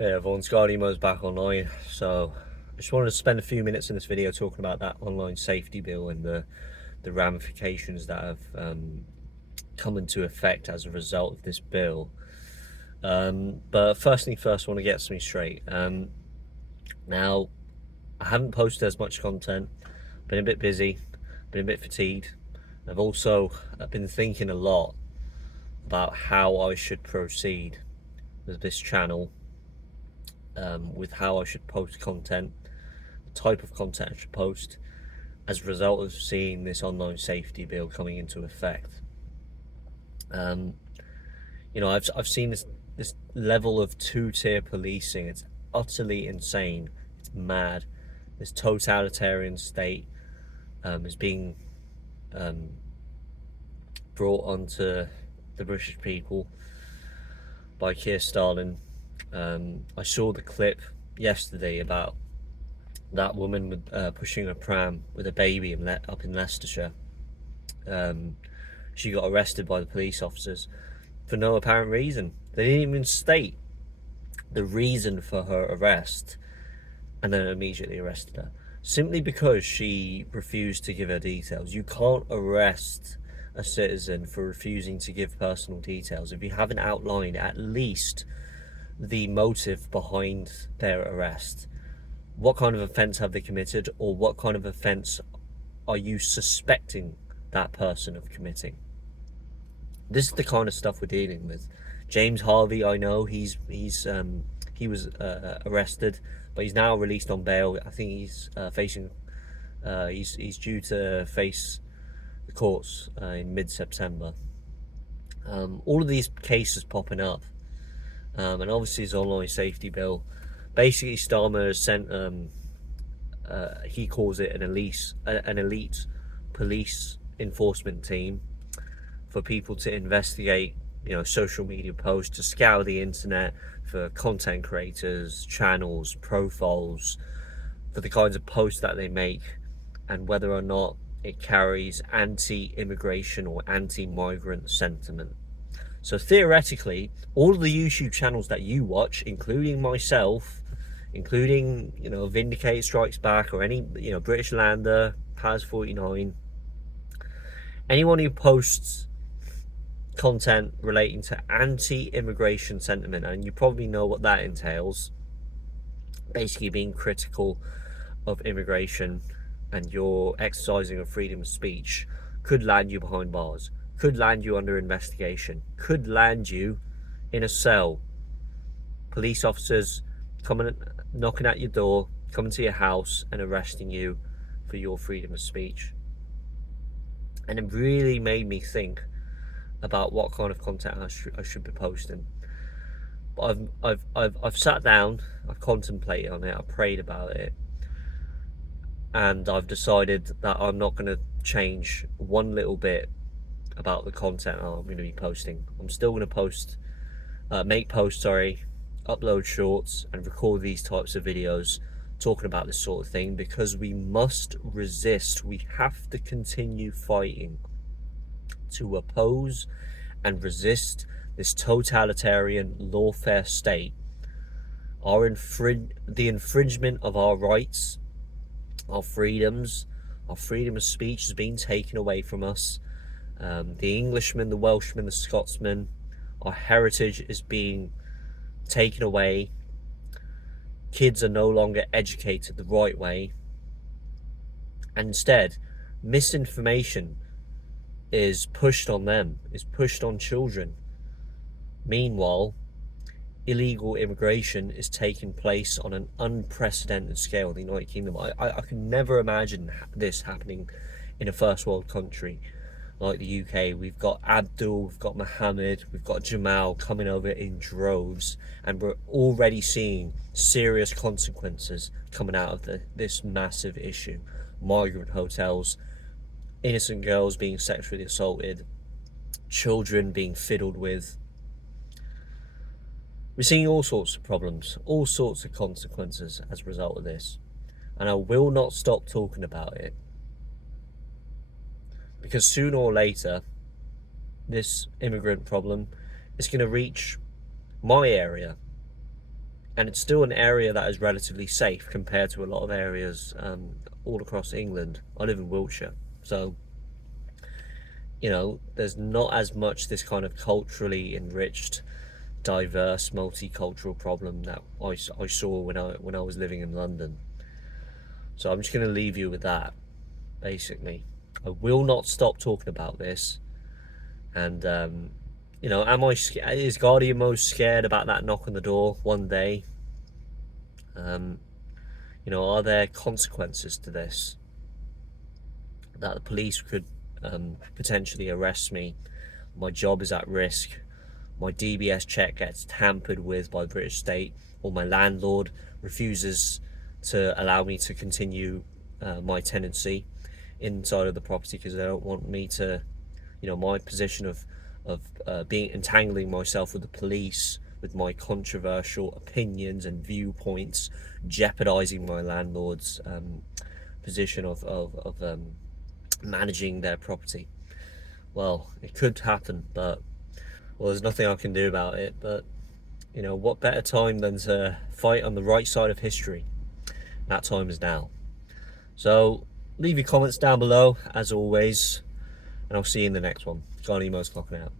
Yeah, everyone, Scardymo's back online. So I just wanted to spend a few minutes in this video talking about that online safety bill and the ramifications that have come into effect as a result of this bill. But first thing first, I want to get something straight. Now, I haven't posted as much content, been a bit busy, been a bit fatigued. I've also been thinking a lot about how I should proceed with this channel, with how I should post content, the type of content I should post, as a result of seeing this online safety bill coming into effect. I've seen this level of two-tier policing. It's utterly insane. It's mad. This totalitarian state is being brought onto the British people by Keir Starmer. I saw the clip yesterday about that woman with, pushing a pram with a baby up in Leicestershire. She got arrested by the police officers for no apparent reason. They didn't even state the reason for her arrest, and then immediately arrested her simply because she refused to give her details. You can't arrest a citizen for refusing to give personal details if you haven't outlined at least the motive behind their arrest. What kind of offence have they committed, or what kind of offence are you suspecting that person of committing? This is the kind of stuff we're dealing with. James Harvey, I know he was arrested, but he's now released on bail. I think he's he's due to face the courts in mid-September. All of these cases popping up, and obviously his online safety bill. Basically, Starmer has sent he calls it an elite police enforcement team for people to investigate, social media posts, to scour the internet for content creators, channels, profiles, for the kinds of posts that they make, and whether or not it carries anti-immigration or anti-migrant sentiment. So theoretically, all of the YouTube channels that you watch, including myself, including Vindicate Strikes Back, or any British Lander, Paz 49, anyone who posts content relating to anti-immigration sentiment, and you probably know what that entails, basically being critical of immigration, and you're exercising a freedom of speech, could land you behind bars, could land you under investigation, could land you in a cell. Police officers coming, knocking at your door, coming to your house and arresting you for your freedom of speech. And it really made me think about what kind of content I should be posting. But I've sat down, I've contemplated on it, I've prayed about it, and I've decided that I'm not going to change one little bit about the content I'm going to be posting. I'm still going to make posts, upload shorts, and record these types of videos talking about this sort of thing, because we must resist. We have to continue fighting to oppose and resist this totalitarian lawfare state, the infringement of our rights, our freedoms. Our freedom of speech is being taken away from us. The Englishman, the Welshman, the Scotsman, our heritage is being taken away. Kids are no longer educated the right way, and instead misinformation is pushed on them, is pushed on children. Meanwhile, illegal immigration is taking place on an unprecedented scale in the United Kingdom. I can never imagine this happening in a first world country like the UK. We've got Abdul, we've got Mohammed, we've got Jamal coming over in droves, and we're already seeing serious consequences coming out of this massive issue. Migrant hotels, innocent girls being sexually assaulted, children being fiddled with. We're seeing all sorts of problems, all sorts of consequences as a result of this, and I will not stop talking about it, because sooner or later this immigrant problem is going to reach my area. and it's still an area that is relatively safe compared to a lot of areas all across England. I live in Wiltshire, so there's not as much this kind of culturally enriched, diverse, multicultural problem that I saw when I was living in London. So I'm just going to leave you with that, basically. I will not stop talking about this. And is Guardian most scared about that knock on the door one day? Are there consequences to this? That the police could potentially arrest me. My job is at risk. My DBS check gets tampered with by the British state, or my landlord refuses to allow me to continue my tenancy inside of the property because they don't want me to, my position of being entangling myself with the police with my controversial opinions and viewpoints, jeopardizing my landlord's position of managing their property. Well, it could happen, but there's nothing I can do about it. But what better time than to fight on the right side of history? That time is now. So leave your comments down below as always, and I'll see you in the next one. Johnny Most clocking out.